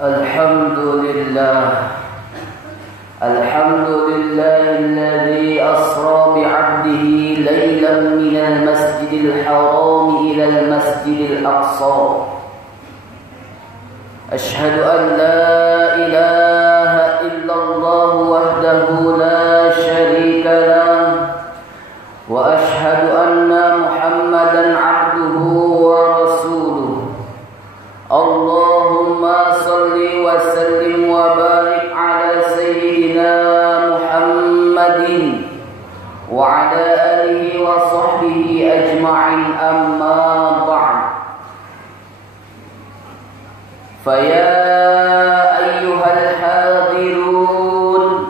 Alhamdulillah alladzi asra bi'abdihi laylan minal masjidil haram ilal masjidil aqsa. Ashhadu an la ilaha illallah wahdahu la syarika lah wa ashhadu anna Muhammadan abduhu wa rasuluh. Allahumma salli wa sallim wa barik ala sayyidina Muhammadin wa ala alihi wa sahbihi ajma'in, amma ba'd. Faya ayyuhal hadirun,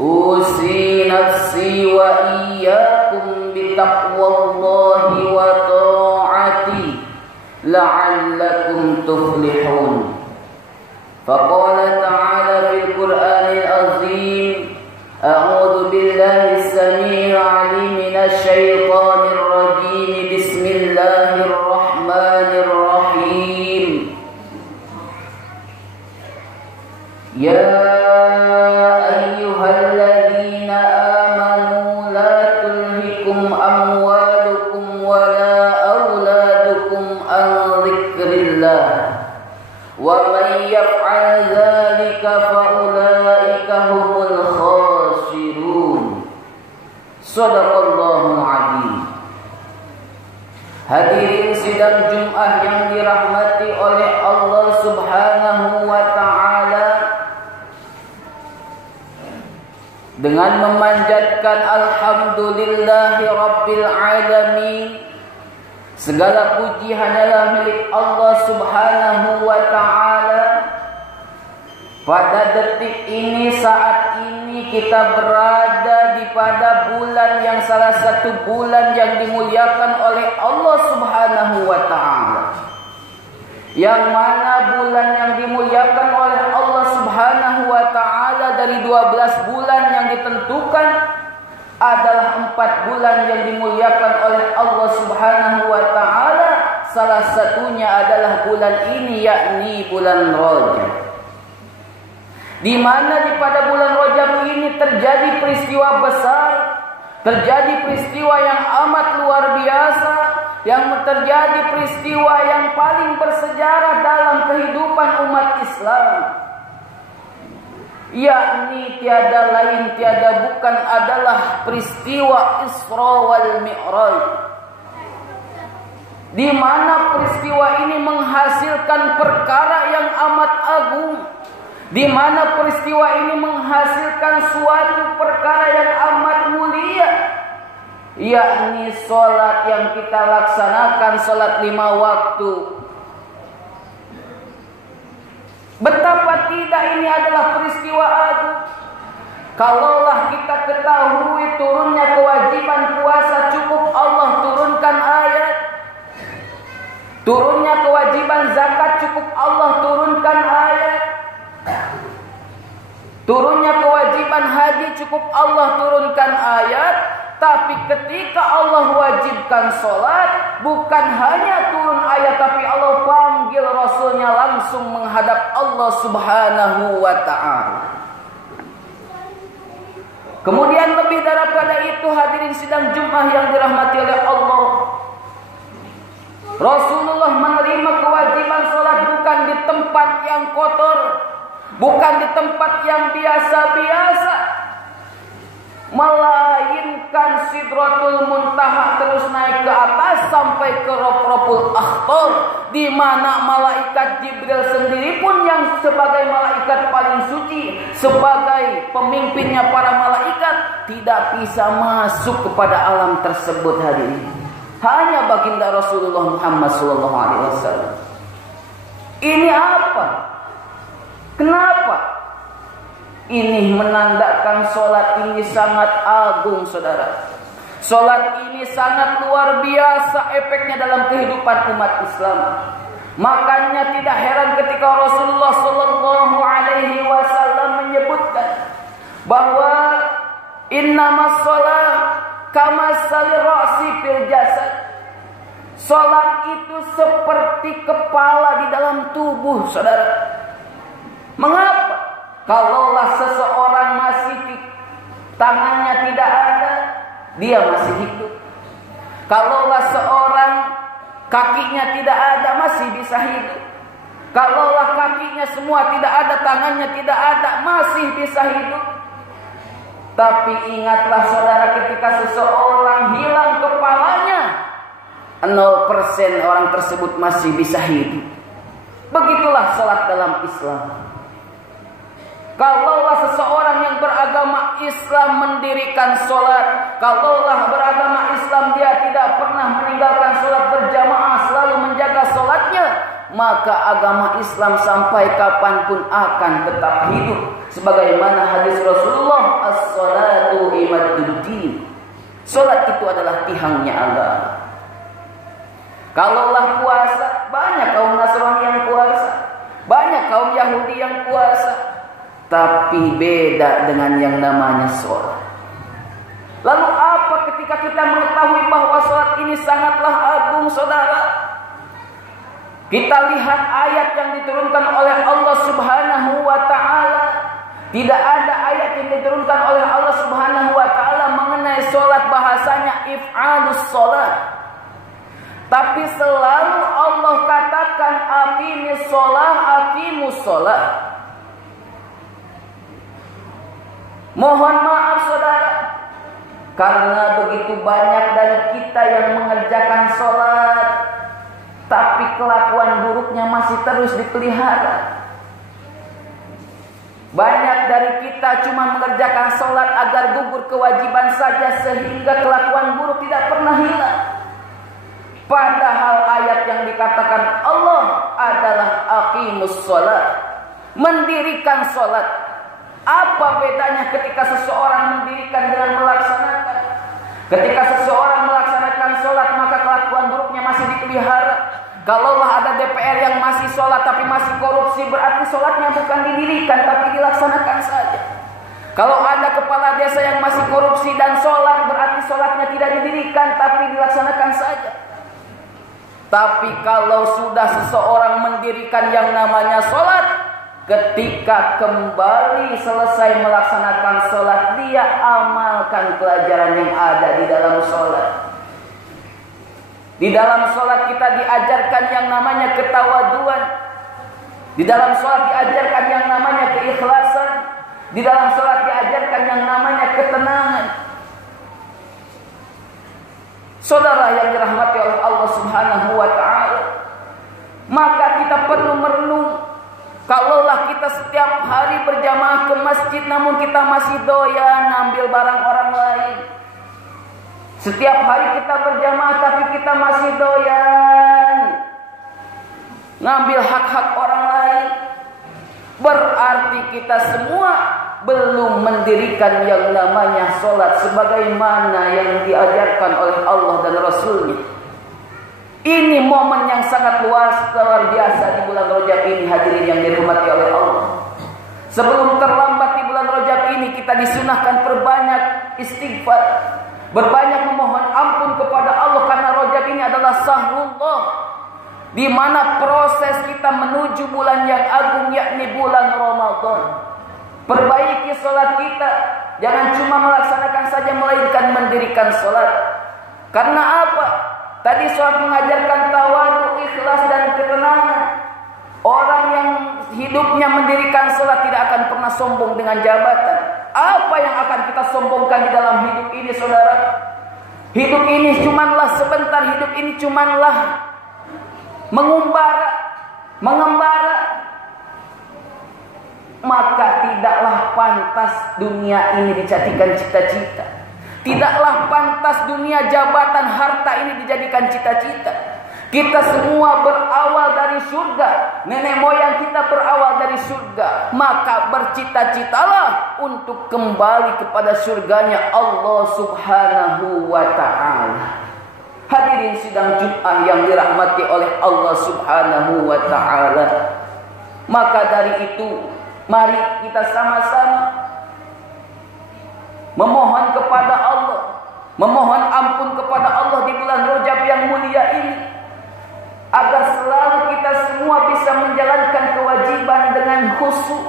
usi nafsi wa iyyakum bitaqwallahi wa ta'ati la'allakum tuflihun. Faqala ta'ala fil Qur'anil azim, a'udzu billahi as-sami'il 'alim minasy syaithanir rajim. Bismillahirrahmanirrahim. Ya ayyuhalladzina amanu la tulhikum amwalukum wa la auladukum an dzikrillah wa man yaf'al dzalika fa ulaika humul khasirun. Shadaqallahul adzim. Hadirin sidang Jumat yang dirahmati oleh Allah Subhanahu wa taala, dengan memanjatkan alhamdulillahi rabbil alamin, segala puji hanyalah milik Allah Subhanahu wa taala. Pada detik ini, saat ini kita berada di pada bulan yang salah satu bulan yang dimuliakan oleh Allah Subhanahu wa taala. Yang mana bulan yang dimuliakan oleh Allah Subhanahu wa taala dari 12 bulan yang ditentukan adalah 4 bulan yang dimuliakan oleh Allah Subhanahu wa taala. Salah satunya adalah bulan ini, yakni bulan Rajab. Di mana di pada bulan Rajab ini terjadi peristiwa besar, terjadi peristiwa yang amat luar biasa, yang terjadi peristiwa yang paling bersejarah dalam kehidupan umat Islam, yakni tiada lain tiada bukan adalah peristiwa Isra wal Mi'raj, di mana peristiwa ini menghasilkan perkara yang amat agung, di mana peristiwa ini menghasilkan suatu perkara yang amat mulia, yakni solat yang kita laksanakan, solat 5 waktu. Betapa tidak ini adalah peristiwa agung. Kalaulah kita ketahui turunnya kewajiban puasa, cukup Allah turunkan ayat. Turunnya kewajiban zakat, cukup Allah turunkan ayat. Turunnya kewajiban haji, cukup Allah turunkan ayat. Tapi ketika Allah wajibkan sholat, bukan hanya turun ayat, tapi Allah panggil Rasulnya langsung menghadap Allah Subhanahu wa ta'ala. Kemudian lebih daripada itu, hadirin sidang Jumat yang dirahmati oleh Allah, Rasulullah menerima kewajiban sholat bukan di tempat yang kotor, bukan di tempat yang biasa-biasa, melainkan Sidratul Muntaha, terus naik ke atas sampai ke Rabbul Akhtar, di mana malaikat Jibril sendiri pun yang sebagai malaikat paling suci, sebagai pemimpinnya para malaikat, tidak bisa masuk kepada alam tersebut. Hadirin, hanya baginda Rasulullah Muhammad SAW. Ini apa? Kenapa? Ini menandakan solat ini sangat agung, saudara. Solat ini sangat luar biasa efeknya dalam kehidupan umat Islam. Makanya tidak heran ketika Rasulullah SAW menyebutkan bahwa innamas sholat kamassali ra'si fil jasad. Sholat itu seperti kepala di dalam tubuh, saudara. Mengapa? Kalaulah seseorang masih tangannya tidak ada, dia masih hidup. Kalaulah seorang kakinya tidak ada, masih bisa hidup. Kalaulah kakinya semua tidak ada, tangannya tidak ada, masih bisa hidup. Tapi ingatlah saudara, ketika seseorang hilang kepalanya, 0% orang tersebut masih bisa hidup. Begitulah salat dalam Islam. Kalaulah seseorang yang beragama Islam mendirikan salat, kalaulah beragama Islam dia tidak pernah meninggalkan salat berjamaah, selalu menjaga salatnya, maka agama Islam sampai kapanpun akan tetap hidup. Sebagaimana hadis Rasulullah, as-salatu imaduddin. Salat itu adalah tihangnya agama. Kalaulah puasa, banyak kaum Nasrani yang puasa, banyak kaum Yahudi yang puasa, tapi beda dengan yang namanya sholat. Lalu apa ketika kita mengetahui bahwa sholat ini sangatlah agung, saudara? Kita lihat ayat yang diturunkan oleh Allah Subhanahu wa ta'ala. Tidak ada ayat yang diturunkan oleh Allah Subhanahu wa ta'ala mengenai sholat bahasanya if'alus sholat. Tapi selalu Allah katakan aqimis sholat, aqimus sholat. Mohon maaf saudara, karena begitu banyak dari kita yang mengerjakan sholat, tapi kelakuan buruknya masih terus dipelihara. Banyak dari kita cuma mengerjakan sholat agar gugur kewajiban saja, sehingga kelakuan buruk tidak pernah hilang. Padahal ayat yang dikatakan Allah adalah aqimus sholat, mendirikan sholat. Apa bedanya ketika seseorang mendirikan dengan melaksanakan? Ketika seseorang melaksanakan sholat, maka kelakuan buruknya masih dipelihara. Kalaulah ada DPR yang masih sholat tapi masih korupsi, berarti sholatnya bukan didirikan tapi dilaksanakan saja. Kalau ada kepala desa yang masih korupsi dan sholat, berarti sholatnya tidak didirikan tapi dilaksanakan saja. Tapi kalau sudah seseorang mendirikan yang namanya sholat, ketika kembali selesai melaksanakan sholat, dia amalkan pelajaran yang ada di dalam sholat. Di dalam sholat kita diajarkan yang namanya ketawaduan. Di dalam sholat diajarkan yang namanya keikhlasan. Di dalam sholat diajarkan yang namanya ketenangan. Saudara yang dirahmati oleh Allah Subhanahu wa ta'ala, maka kita perlu merenung. Kalaulah kita setiap hari berjamaah ke masjid namun kita masih doyan ambil barang orang lain. Setiap hari kita berjamaah tapi kita masih doyan ngambil hak-hak orang lain, berarti kita semua belum mendirikan yang namanya sholat sebagaimana yang diajarkan oleh Allah dan Rasulnya. Ini momen yang sangat luar biasa di bulan Rajab ini, hadirin yang dirahmati oleh Allah. Sebelum terlambat di bulan Rajab ini, kita disunahkan perbanyak istighfar, berbanyak memohon ampun kepada Allah, karena Rajab ini adalah syahrullah, di mana proses kita menuju bulan yang agung, yakni bulan Ramadan. Perbaiki sholat kita, jangan cuma melaksanakan saja, melainkan mendirikan sholat. Karena apa? Tadi sholat mengajarkan tawadu, ikhlas dan ketenangan. Orang yang hidupnya mendirikan sholat tidak akan pernah sombong dengan jabatan. Apa yang akan kita sombongkan di dalam hidup ini, saudara? Hidup ini cumanlah sebentar, hidup ini cumanlah mengembara. Maka tidaklah pantas dunia ini dijadikan cita-cita. Tidaklah pantas dunia, jabatan, harta ini dijadikan cita-cita. Kita semua berawal dari surga. Nenek moyang kita berawal dari surga. Maka bercita-citalah untuk kembali kepada surganya Allah Subhanahu wa ta'ala. Hadirin sidang Jum'ah yang dirahmati oleh Allah Subhanahu wa ta'ala. Maka dari itu, mari kita sama-sama memohon kepada Allah, memohon ampun kepada Allah di bulan Rajab yang mulia ini, agar selalu kita semua bisa menjalankan kewajiban dengan khusyuk,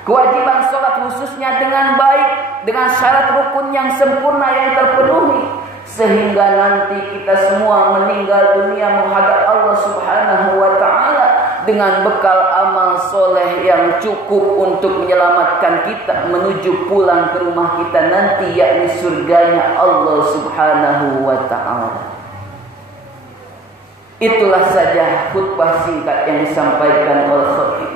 Kewajiban sholat khususnya dengan baik, dengan syarat rukun yang sempurna yang terpenuhi, sehingga nanti kita semua meninggal dunia menghadap Allah Subhanahu wa ta'ala dengan bekal amal soleh yang cukup untuk menyelamatkan kita menuju pulang ke rumah kita nanti, yakni surganya Allah Subhanahu wa ta'ala. Itulah saja khutbah singkat yang disampaikan oleh khatib.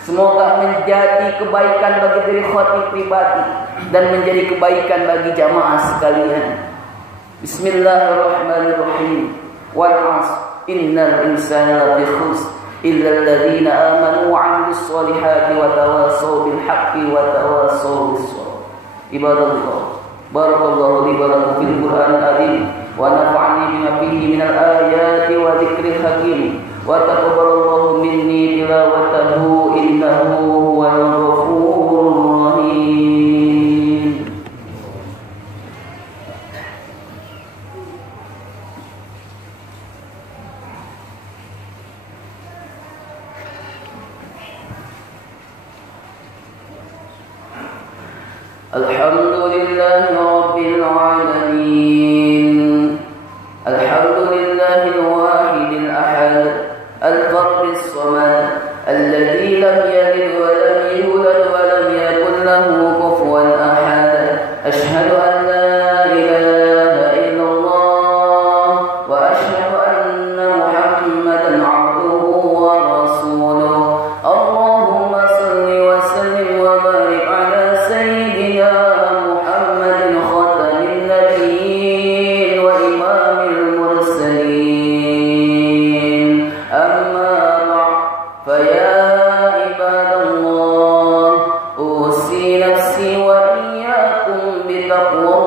Semoga menjadi kebaikan bagi diri khatib pribadi dan menjadi kebaikan bagi jamaah sekalian. Bismillahirrahmanirrahim. Wal 'ashr innal insana lafi khusr illa alladhina amanu wa 'amilus solihati wa tawassaw bil haqqi wa tawassaw bis sabr. Ibadallah, barakallahu li wa lakum fil Qur'anil azim wa nafa'ani bima fihi minal ayati wa dzikril hakim wa taqabbalallahu minni tilawatahu innahu huwal ghafurur rahim. Alhamdulillahi rabbil alamin. Alhamdulillahil wahidil ahad, al-fardis samad, alladzi lam yalid wa lam yulad wa lam yakul lahu kufuwan ahad. Asyhadu an la ilaha illallah wa asyhadu anna Muhammadan 'abduhu wa rasuluh. Allahumma shalli wa sallim wa barik ala sayyidina Muhammadin khatamin nabiyyin wa imamil mursalin. Amma ba'd, fa ya ibadallah, usi nafsi wa iyyakum bitaqwa